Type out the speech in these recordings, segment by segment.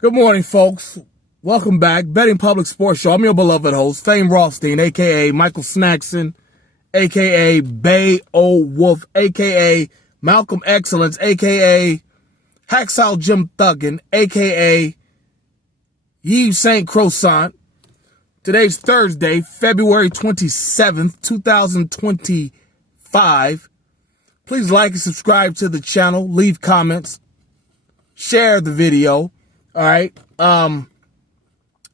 Good morning, folks. Welcome back. Betting Public Sports Show. I'm your beloved host, Fame Rothstein, a.k.a. Michael Snackson, a.k.a. Bay O Wolf, a.k.a. Malcolm Excellence, a.k.a. Hacksaw Jim Thuggin, a.k.a. Yves St. Croissant. Today's Thursday, February 27th, 2025. Please like and subscribe to the channel. Leave comments. Share the video. All right.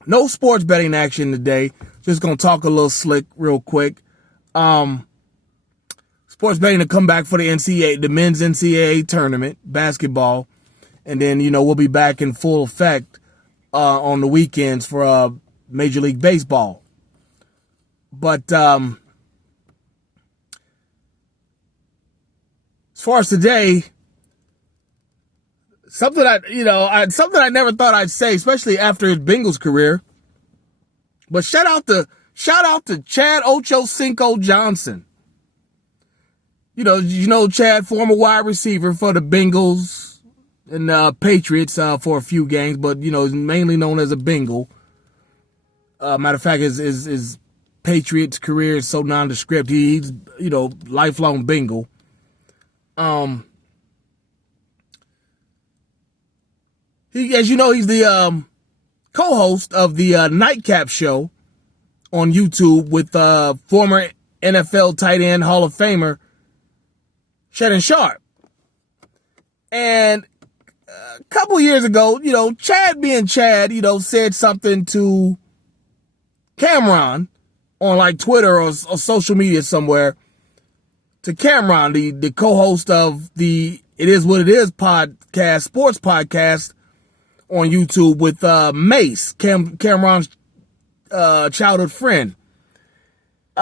No sports betting action today. Just going to talk a little slick real quick. Sports betting to come back for the men's NCAA tournament, basketball. And then, we'll be back in full effect on the weekends for Major League Baseball. But as far as today, something I never thought I'd say, especially after his Bengals career. But shout out to Chad Ocho Cinco Johnson. Chad, former wide receiver for the Bengals and Patriots for a few games, but is mainly known as a Bengal. Matter of fact, his Patriots career is so nondescript. He's lifelong Bengal. As you know, he's the co-host of the Nightcap Show on YouTube with former NFL tight end Hall of Famer Shannon Sharp. And a couple years ago, Chad being Chad, said something to Cameron on like Twitter or social media somewhere, to Cameron, the co-host of the It Is What It Is podcast, sports podcast on YouTube with Mace, Cameron's childhood friend.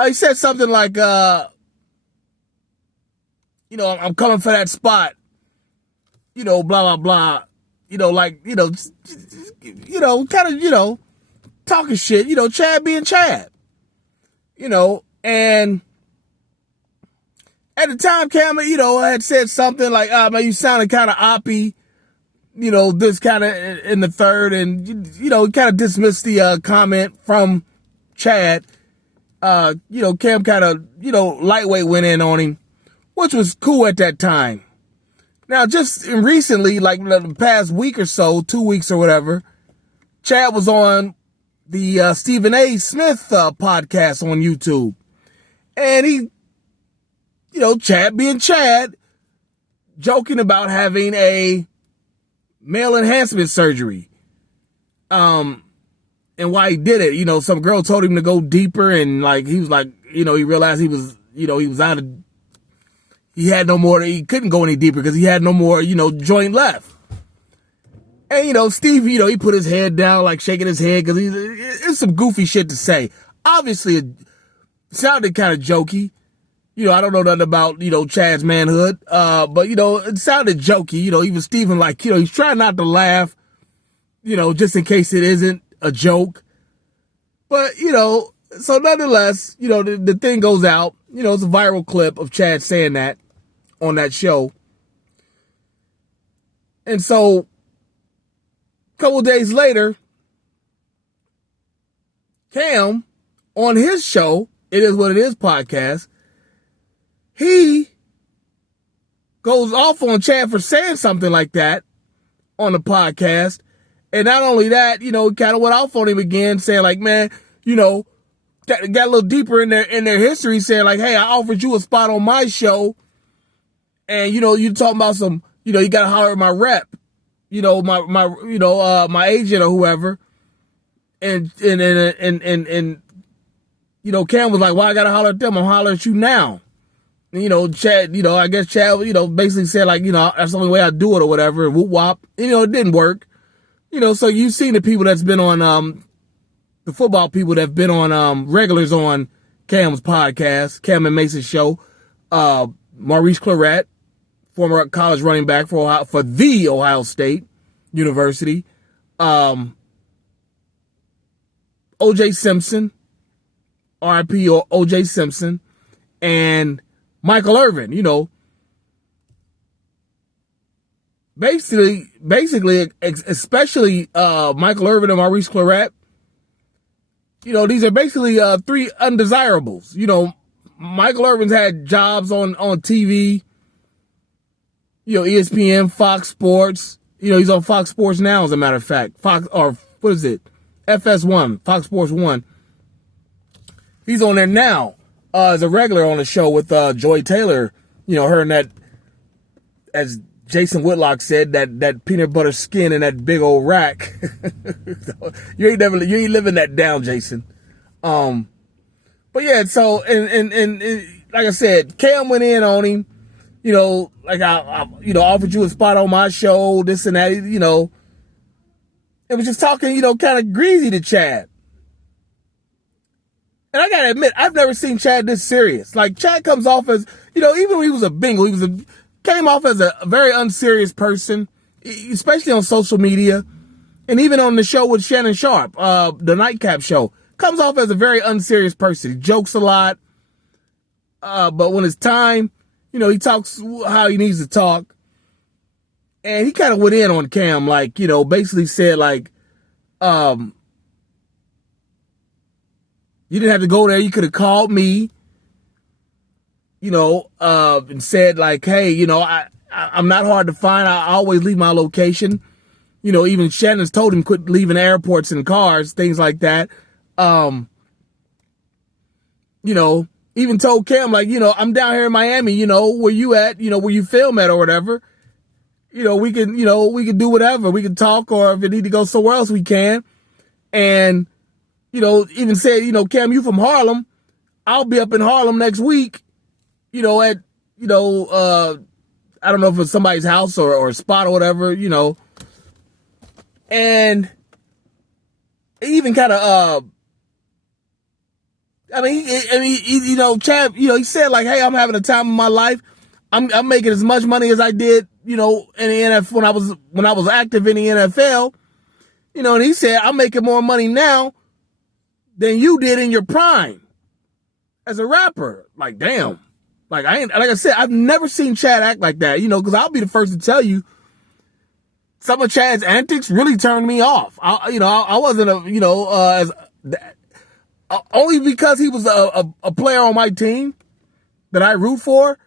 He said something like, I'm coming for that spot, blah, blah, blah, talking shit, Chad being Chad, and at the time, Cam, had said something like, man, you sounded kind of oppy, this kind of in the third, and, kind of dismissed the comment from Chad. Cam kind of, lightweight went in on him, which was cool at that time. Now, just recently, like the past week or so, 2 weeks or whatever, Chad was on the Stephen A. Smith podcast on YouTube. And he, Chad being Chad, joking about having a male enhancement surgery. And why he did it. Some girl told him to go deeper, and he was like, he realized he was out of, he had no more, he couldn't go any deeper because he had no more, joint left. And, Steve, he put his head down, like shaking his head, because it's some goofy shit to say. Obviously, it sounded kind of jokey. I don't know nothing about, Chad's manhood. But, it sounded jokey. Even Steven, he's trying not to laugh, just in case it isn't a joke. But, so nonetheless, the thing goes out. It's a viral clip of Chad saying that on that show. And so, a couple days later, Cam, on his show, It Is What It Is podcast, he goes off on Chad for saying something like that on the podcast. And not only that, kind of went off on him again, saying like, man, got a little deeper in their history, saying like, hey, I offered you a spot on my show. And, you talking about some, you got to holler at my rep, my agent or whoever. And Cam was like, well, I got to holler at them. I'm hollering at you now. Chad, I guess Chad, basically said like, that's the only way I do it or whatever, and whoop wop. It didn't work. So you've seen the people that's been on, the football people that have been on, regulars on Cam's podcast, Cam and Mason's show, Maurice Claret, former college running back for the Ohio State University, O.J. Simpson, R.I.P. or O.J. Simpson, and Michael Irvin, basically, especially Michael Irvin and Maurice Claret, these are basically three undesirables. Michael Irvin's had jobs on TV, ESPN, Fox Sports. He's on Fox Sports now, as a matter of fact. Fox, or what is it? FS1, Fox Sports 1. He's on there now as a regular on the show with Joy Taylor. Her and that, as Jason Whitlock said, that peanut butter skin and that big old rack. you ain't living that down, Jason. But yeah, so and like I said, Cam went in on him. Like I offered you a spot on my show, this and that. It was just talking, kind of greasy to Chad. And I gotta admit, I've never seen Chad this serious. Like, Chad comes off as, even when he was a Bengal, came off as a very unserious person, especially on social media. And even on the show with Shannon Sharp, the Nightcap show, comes off as a very unserious person. He jokes a lot. But when it's time, he talks how he needs to talk. And he kind of went in on Cam, like, basically said, like, you didn't have to go there. You could have called me, and said, like, hey, I'm not hard to find. I always leave my location. Even Shannon's told him quit leaving airports and cars, things like that. Even told Cam, like, I'm down here in Miami, where you at, where you film at or whatever. We can do whatever. We can talk, or if we need to go somewhere else, we can. And, even said, Cam, you from Harlem. I'll be up in Harlem next week, at, I don't know if it's somebody's house or a spot or whatever, And even kind of, Chad, he said, like, hey, I'm having a time of my life. I'm making as much money as I did, in the NFL when I was active in the NFL. And he said, I'm making more money now than you did in your prime as a rapper. Like, damn. Like I said, I've never seen Chad act like that, because I'll be the first to tell you, some of Chad's antics really turned me off. I wasn't only because he was a player on my team that I root for.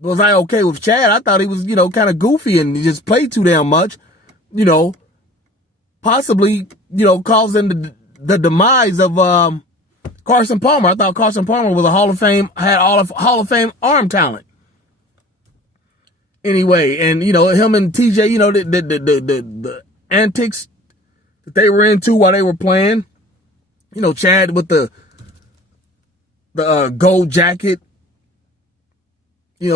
Was I okay with Chad? I thought he was, kind of goofy and he just played too damn much, possibly, causing the demise of Carson Palmer. I thought Carson Palmer was had Hall of Fame arm talent. Anyway, and him and TJ, the antics that they were into while they were playing. Chad with the gold jacket,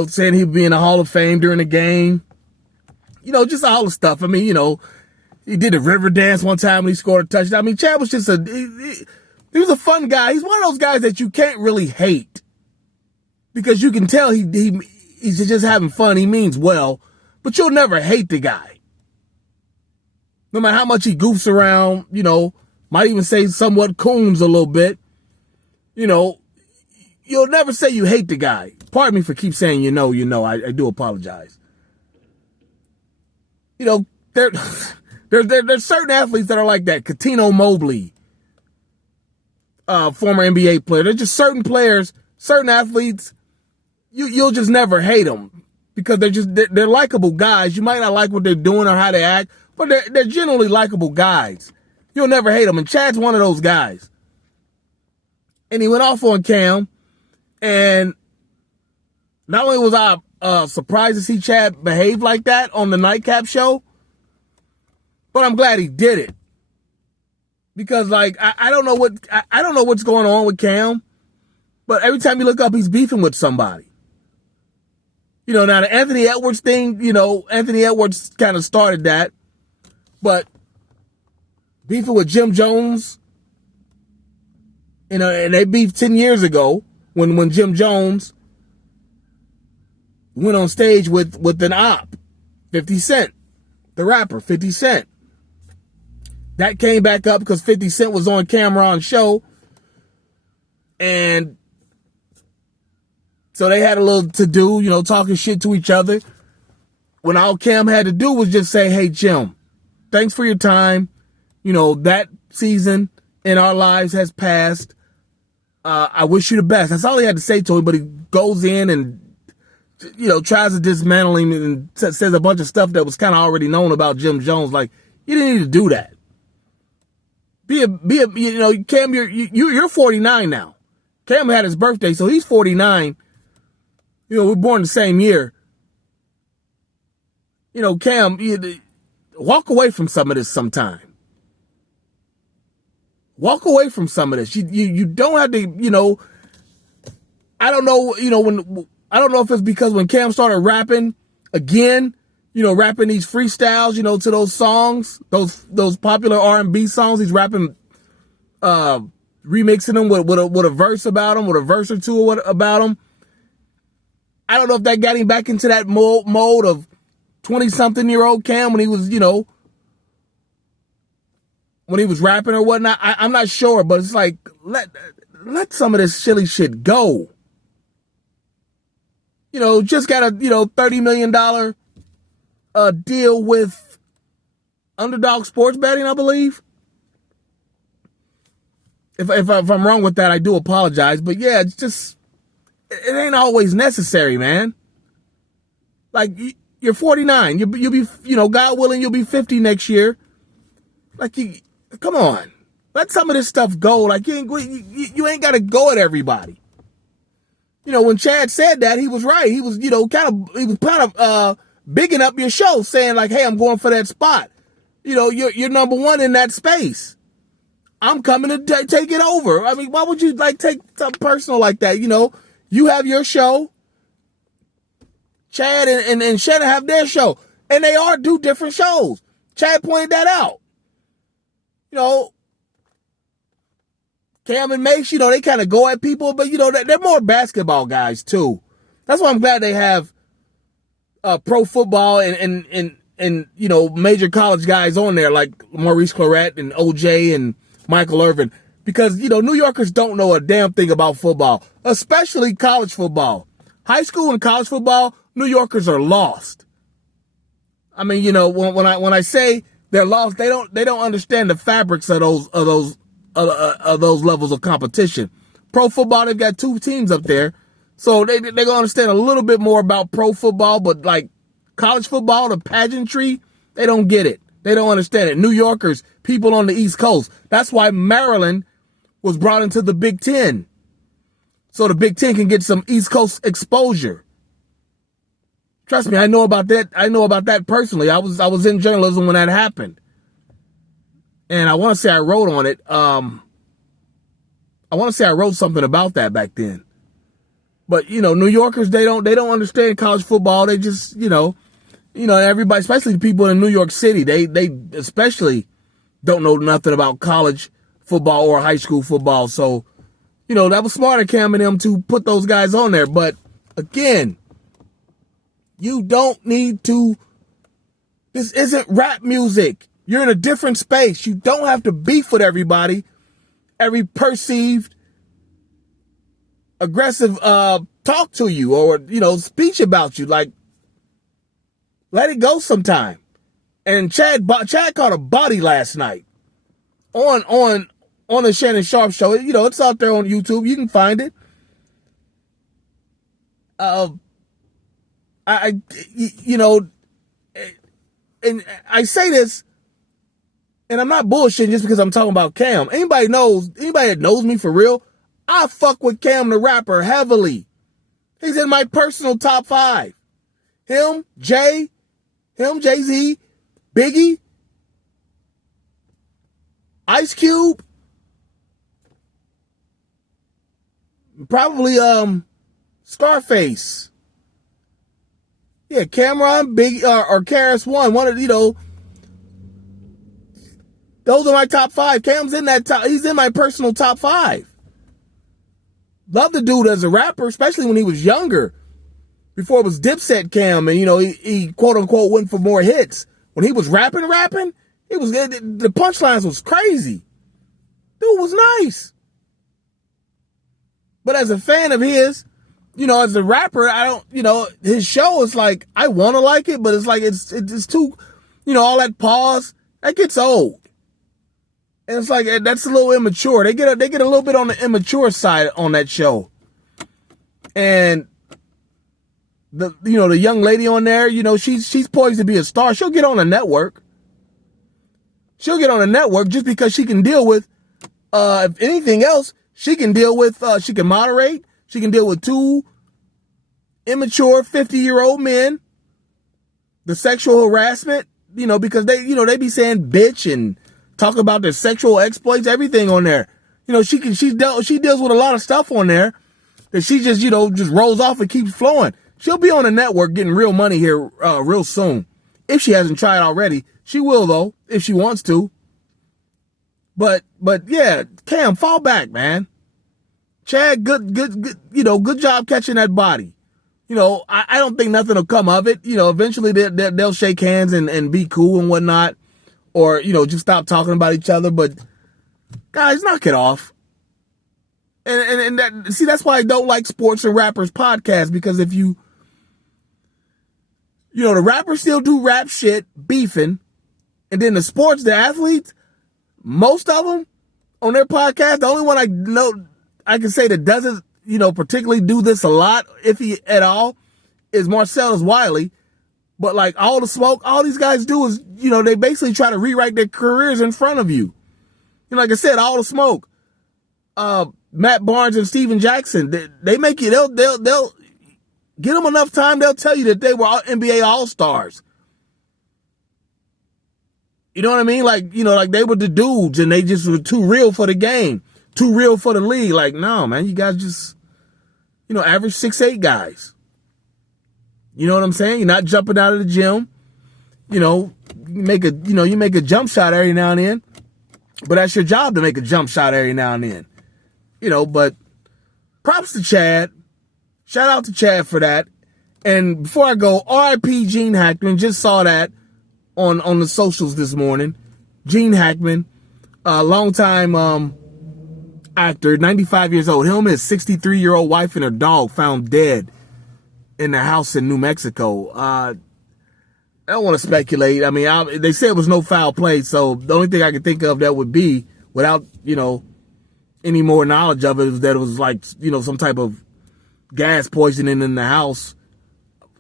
saying he'd be in the Hall of Fame during the game. Just all the stuff. I mean, he did a river dance one time when he scored a touchdown. I mean, Chad was just he was a fun guy. He's one of those guys that you can't really hate, because you can tell he's just having fun. He means well, but you'll never hate the guy. No matter how much he goofs around, might even say somewhat coons a little bit, you'll never say you hate the guy. Pardon me for keep saying I do apologize. There's certain athletes that are like that. Katino Mobley, former NBA player. There's just certain players, certain athletes, you'll just never hate them because they're likable guys. You might not like what they're doing or how they act, but they're generally likable guys. You'll never hate them, and Chad's one of those guys. And he went off on Cam, and not only was I surprised to see Chad behave like that on the Nightcap show, but I'm glad he did it. Because, like, I don't know what's going on with Cam, but every time you look up, he's beefing with somebody. Now the Anthony Edwards thing, Anthony Edwards kind of started that, but beefing with Jim Jones, and they beefed 10 years ago when Jim Jones went on stage with an op, 50 Cent, the rapper, 50 Cent. That came back up because 50 Cent was on Cameron's show, and so they had a little to do, talking shit to each other. when all Cam had to do was just say, hey, Jim, thanks for your time. That season in our lives has passed. I wish you the best. That's all he had to say to him, but he goes in and, tries to dismantle him and says a bunch of stuff that was kind of already known about Jim Jones. Like, you didn't need to do that. Cam, you're 49 now. Cam had his birthday, so he's 49. We're born the same year. Cam, walk away from some of this sometime. Walk away from some of this. You don't have to, I don't know, I don't know if it's because when Cam started rapping again, rapping these freestyles, to those songs, those popular R&B songs, he's rapping, remixing them with a verse about them, with a verse or two about them. I don't know if that got him back into that mode of 20-something-year-old Cam when he was, when he was rapping or whatnot. I'm not sure, but it's like, let some of this silly shit go. Just got a, $30 million deal with Underdog Sports Betting, I believe. If I'm wrong with that, I do apologize. But yeah, it's just, it ain't always necessary, man. Like, you're 49. You'll be, God willing, you'll be 50 next year. Like, come on. Let some of this stuff go. Like, you ain't got to go at everybody. When Chad said that, he was right. He was, kind of bigging up your show, saying like, hey, I'm going for that spot. You're number one in that space. I'm coming to take it over. I mean, why would you take something personal like that? You have your show. Chad and Shannon have their show. And they do different shows. Chad pointed that out. Cam and Mace, they kind of go at people, but, they're more basketball guys, too. That's why I'm glad they have pro football and major college guys on there, like Maurice Clarett and OJ and Michael Irvin. Because, New Yorkers don't know a damn thing about football, especially college football. High school and college football, New Yorkers are lost. I mean, when I say they're lost, they don't understand the fabrics of those levels of competition. Pro football, they've got two teams up there, so they're gonna understand a little bit more about pro football. But like college football, the pageantry, they don't get it. They don't understand it. New Yorkers, people on the East Coast. That's why Maryland was brought into the Big Ten, so the Big Ten can get some East Coast exposure. Trust me, I know about that. I know about that personally. I was in journalism when that happened. And I want to say I wrote on it. I want to say I wrote something about that back then. But, New Yorkers, they don't understand college football. They just, everybody, especially the people in New York City, they especially don't know nothing about college football or high school football. So, that was smart of Cam and them to put those guys on there. But again, you don't need to. This isn't rap music. You're in a different space. You don't have to beef with everybody. Every perceived aggressive talk to you or, speech about you. Like, let it go sometime. And Chad caught a body last night on the Shannon Sharp show. It's out there on YouTube. You can find it. And I say this, and I'm not bullshitting just because I'm talking about Cam. Anybody that knows me for real, I fuck with Cam the rapper heavily. He's in my personal top 5. Him, Jay-Z, Biggie, Ice Cube, probably Scarface. Yeah, Cameron, Biggie, or KRS-One, one of, those are my top 5. Cam's in that top. He's in my personal top 5. Love the dude as a rapper, especially when he was younger. Before it was Dipset Cam, and he quote unquote went for more hits. When he was rapping, he was the punchlines was crazy. Dude was nice. But as a fan of his, as a rapper, I don't, his show is like, I want to like it, but it's like, it's too, all that pause, that gets old. And it's like, that's a little immature. They get a little bit on the immature side on that show. And the young lady on there, she's poised to be a star. She'll get on a network. She'll get on a network just because she can deal with, if anything else, she can deal with, she can moderate. She can deal with two immature 50-year-old men, the sexual harassment, because they be saying bitch and talk about their sexual exploits, everything on there. She deals with a lot of stuff on there that she just rolls off and keeps flowing. She'll be on the network getting real money here, real soon. If she hasn't tried already, she will though, if she wants to. But yeah, Cam, fall back, man. Chad, good job catching that body. I don't think nothing will come of it. Eventually they'll shake hands and be cool and whatnot. Or, just stop talking about each other. But, guys, knock it off. And that's why I don't like sports and rappers podcasts. Because if the rappers still do rap shit, beefing. And then the sports, the athletes, most of them on their podcast, the only one I know, I can say that doesn't, particularly do this a lot, if he at all, is Marcellus Wiley. But like all the smoke, all these guys do is, they basically try to rewrite their careers in front of you. Like I said, all the smoke. Matt Barnes and Steven Jackson, they make you, they'll get them enough time, they'll tell you that they were NBA All-Stars. You know what I mean? Like, like they were the dudes and they just were too real for the game, too real for the league. Like, no, man, you guys just, average 6'8" guys. You know what I'm saying? You're not jumping out of the gym. You make a jump shot every now and then, but that's your job to make a jump shot every now and then. But props to Chad. Shout out to Chad for that. And before I go, R.I.P. Gene Hackman. Just saw that on the socials this morning. Gene Hackman, a longtime actor, 95 years old. Him and his 63-year-old wife and her dog found dead in their house in New Mexico. I don't want to speculate. I mean, they said it was no foul play, so the only thing I can think of that would be, without, any more knowledge of it, is that it was like, some type of gas poisoning in the house,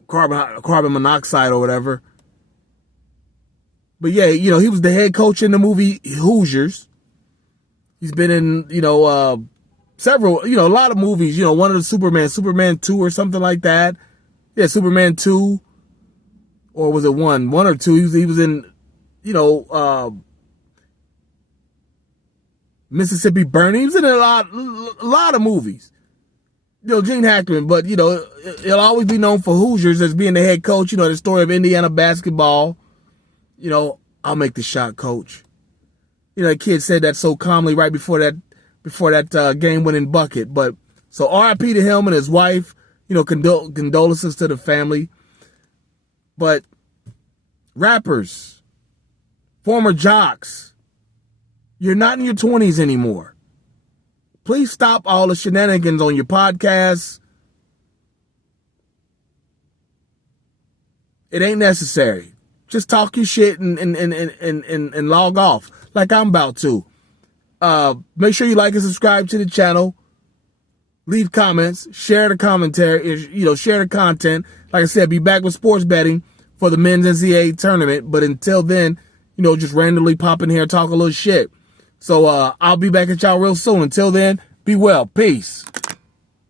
carbon monoxide or whatever. But yeah, he was the head coach in the movie Hoosiers. He's been in, several, a lot of movies, one of the Superman 2 or something like that. Yeah, Superman 2. Or was it 1 or 2? He was in, Mississippi Burning. He was in a lot of movies. Gene Hackman, but, he'll always be known for Hoosiers as being the head coach. The story of Indiana basketball. I'll make the shot, coach. The kid said that so calmly right before that game-winning bucket. But so R.I.P. to him and his wife. Condolences to the family. But rappers, former jocks, you're not in your 20s anymore. Please stop all the shenanigans on your podcasts. It ain't necessary. Just talk your shit and log off like I'm about to. Make sure you like and subscribe to the channel. Leave comments, share the commentary, share the content. Like I said, be back with sports betting for the men's NCAA tournament. But until then, just randomly pop in here and talk a little shit. So I'll be back at y'all real soon. Until then, be well. Peace.